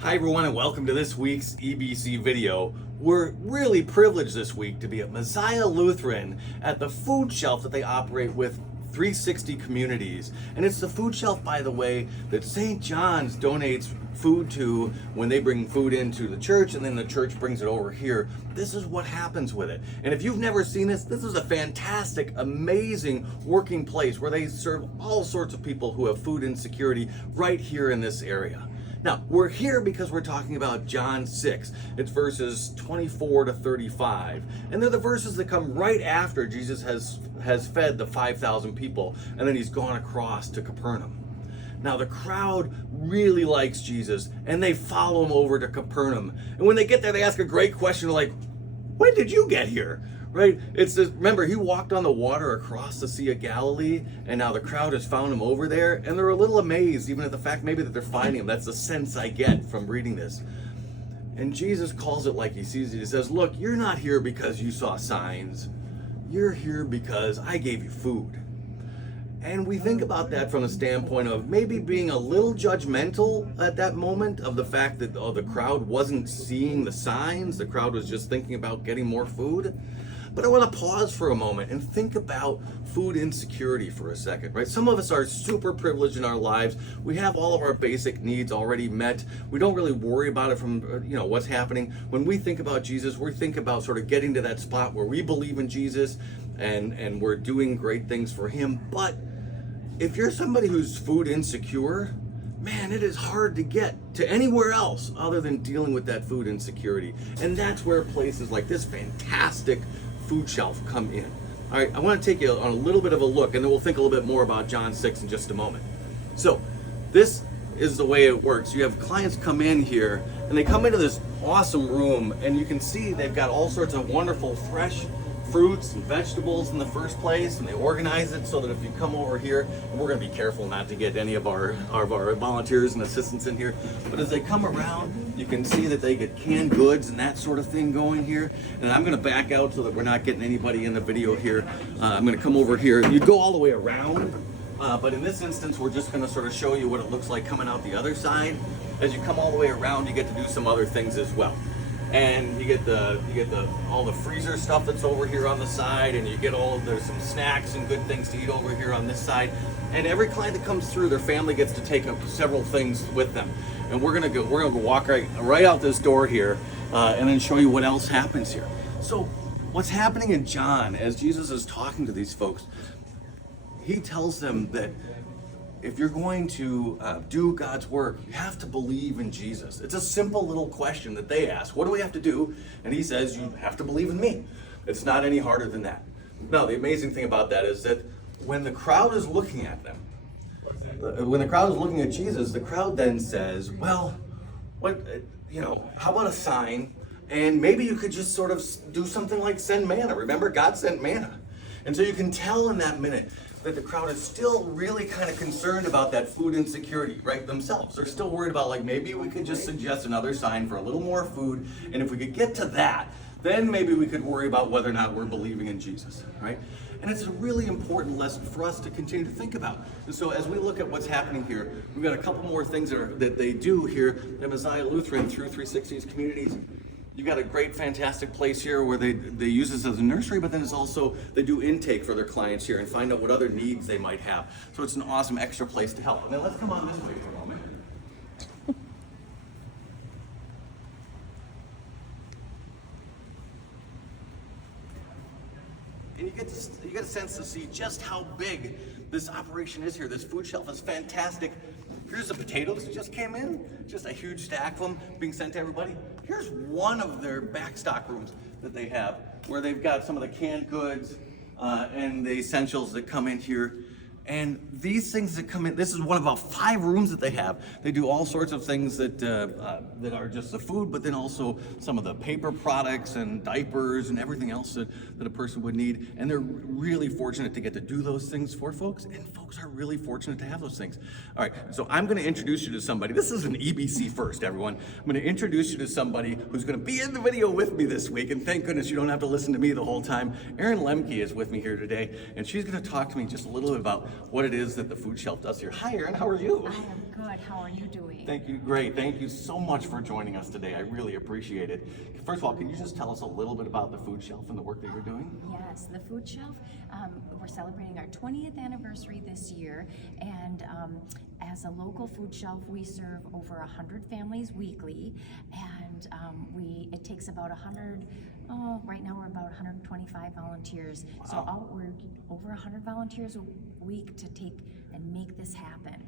Hi everyone and welcome to this week's EBC video. We're really privileged this week to be at Messiah Lutheran at the food shelf that they operate with 360 communities. And it's the food shelf, by the way, that St. John's donates food to when they bring food into the church, and then the church brings it over here. This is what happens with it. And if you've never seen this is a fantastic, amazing working place where they serve all sorts of people who have food insecurity right here in this area. Now, we're here because we're talking about John 6. It's verses 24 to 35. And they're the verses that come right after Jesus has fed the 5,000 people, and then he's gone across to Capernaum. Now, the crowd really likes Jesus, and they follow him over to Capernaum. And when they get there, they ask a great question like, when did you get here? Right? It's this, remember, he walked on the water across the Sea of Galilee, and now the crowd has found him over there, and they're a little amazed even at the fact maybe that they're finding him. That's the sense I get from reading this. And Jesus calls it like he sees it. He says, look, you're not here because you saw signs. You're here because I gave you food. And we think about that from the standpoint of maybe being a little judgmental at that moment of the fact that the crowd wasn't seeing the signs. The crowd was just thinking about getting more food. But I want to pause for a moment and think about food insecurity for a second, right? Some of us are super privileged in our lives. We have all of our basic needs already met. We don't really worry about it from, what's happening. When we think about Jesus, we think about sort of getting to that spot where we believe in Jesus and we're doing great things for him. But if you're somebody who's food insecure, man, it is hard to get to anywhere else other than dealing with that food insecurity. And that's where places like this fantastic food shelf come in. All right, I want to take you on a little bit of a look, and then we'll think a little bit more about John 6 in just a moment. So this is the way it works. You have clients come in here, and they come into this awesome room, and you can see they've got all sorts of wonderful fresh fruits and vegetables in the first place, and they organize it so that if you come over here, and we're going to be careful not to get any of our volunteers and assistants in here, but as they come around, you can see that they get canned goods and that sort of thing going here. And I'm going to back out so that we're not getting anybody in the video here. I'm going to come over here. You go all the way around, but in this instance, we're just going to sort of show you what it looks like coming out the other side. As you come all the way around, you get to do some other things as well. And you get all the freezer stuff that's over here on the side, and you get there's some snacks and good things to eat over here on this side. And every client that comes through, their family gets to take up several things with them. And we're gonna walk right out this door here, and then show you what else happens here. So what's happening in John as Jesus is talking to these folks, he tells them that if you're going to do God's work, you have to believe in Jesus. It's a simple little question that they ask. What do we have to do? And he says, you have to believe in me. It's not any harder than that. Now, the amazing thing about that is that when the crowd is looking at them, when the crowd is looking at Jesus, the crowd then says, well, how about a sign? And maybe you could just sort of do something like send manna. Remember, God sent manna. And so you can tell in that minute that the crowd is still really kind of concerned about that food insecurity, right, themselves. They're still worried about, like, maybe we could just suggest another sign for a little more food, and if we could get to that, then maybe we could worry about whether or not we're believing in Jesus, right? And it's a really important lesson for us to continue to think about. And so as we look at what's happening here, we've got a couple more things that they do here at Messiah Lutheran through 360's communities. You got a great, fantastic place here where they use this as a nursery, but then it's also, they do intake for their clients here and find out what other needs they might have. So it's an awesome extra place to help. And then let's come on this way for a moment. And you get a sense to see just how big this operation is here. This food shelf is fantastic. Here's the potatoes that just came in, just a huge stack of them being sent to everybody. Here's one of their backstock rooms that they have, where they've got some of the canned goods and the essentials that come in here. And these things that come in, this is one of about 5 rooms that they have. They do all sorts of things that are just the food, but then also some of the paper products and diapers and everything else that a person would need. And they're really fortunate to get to do those things for folks, and folks are really fortunate to have those things. All right, so I'm gonna introduce you to somebody. This is an EBC first, everyone. I'm gonna introduce you to somebody who's gonna be in the video with me this week, and thank goodness you don't have to listen to me the whole time. Erin Lemke is with me here today, and she's gonna talk to me just a little bit about what it is that the food shelf does here. Hi, Erin, how are you? I am good. How are you doing? Thank you. Great. Thank you so much for joining us today. I really appreciate it. First of all, can you just tell us a little bit about the food shelf and the work that you're doing? Yes, the food shelf. We're celebrating our 20th anniversary this year, and as a local food shelf, we serve over 100 families weekly, and it takes about 100. Right now we're about 125 volunteers. Wow. So we're over 100 volunteers a week to take and make this happen.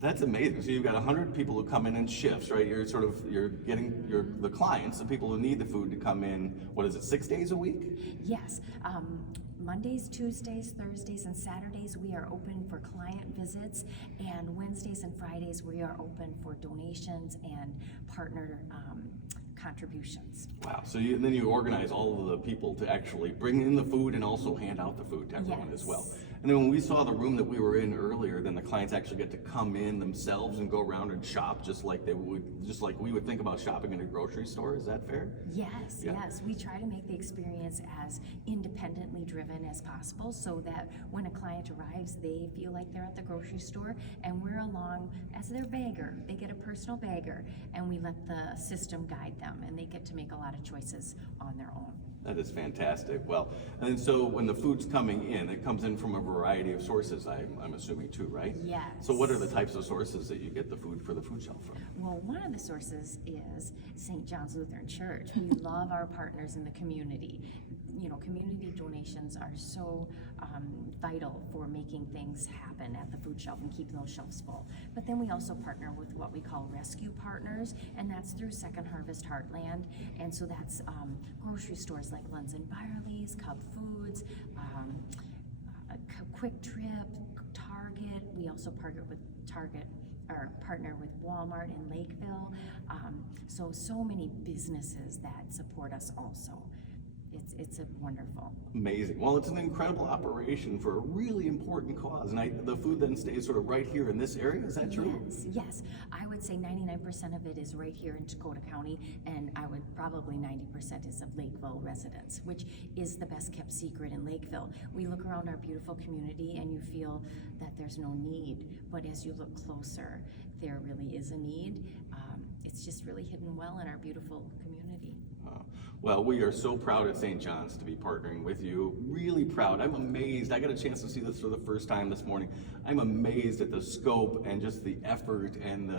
That's amazing. So you've got 100 people who come in shifts, right? You're getting the clients, the people who need the food to come in, what is it, 6 days a week? Yes. Mondays, Tuesdays, Thursdays, and Saturdays we are open for client visits, and Wednesdays and Fridays we are open for donations and partner contributions. Wow. So then you organize all of the people to actually bring in the food and also hand out the food to everyone as well. And then when we saw the room that we were in earlier, then the clients actually get to come in themselves and go around and shop just like we would think about shopping in a grocery store. Is that fair? Yes, Yeah. yes. We try to make the experience as independently driven as possible so that when a client arrives, they feel like they're at the grocery store and we're along as their bagger. They get a personal bagger and we let the system guide them and they get to make a lot of choices on their own. That is fantastic. Well, and so when the food's coming in, it comes in from a variety of sources, I'm assuming too, right? Yes. So what are the types of sources that you get the food for the food shelf from? Well, one of the sources is St. John's Lutheran Church. We love our partners in the community. You know, community donations are so vital for making things happen at the food shelf and keeping those shelves full. But then we also partner with what we call rescue partners, and that's through Second Harvest Heartland. And so that's grocery stores like Lunds and Byerly's, Cub Foods, Quick Trip, Target. We also partner with Walmart in Lakeville. So many businesses that support us also. It's a wonderful. Amazing. Well, it's an incredible operation for a really important cause. And the food then stays sort of right here in this area. Is that true? Yes. I would say 99% of it is right here in Dakota County, and I would probably 90% is of Lakeville residents, which is the best kept secret in Lakeville. We look around our beautiful community and you feel that there's no need, but as you look closer, there really is a need. It's just really hidden well in our beautiful community. Well, we are so proud at St. John's to be partnering with you. Really proud. I'm amazed. I got a chance to see this for the first time this morning. I'm amazed at the scope and just the effort and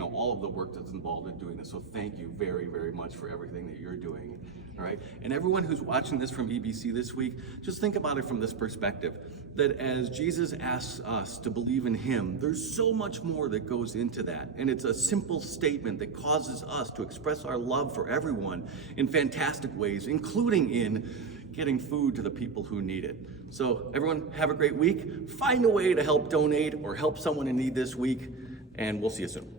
all of the work that's involved in doing this. So thank you very, very much for everything that you're doing. All right. And everyone who's watching this from EBC this week, just think about it from this perspective, that as Jesus asks us to believe in him, there's so much more that goes into that. And it's a simple statement that causes us to express our love for everyone in fantastic ways, including in getting food to the people who need it. So everyone, have a great week. Find a way to help donate or help someone in need this week, and we'll see you soon.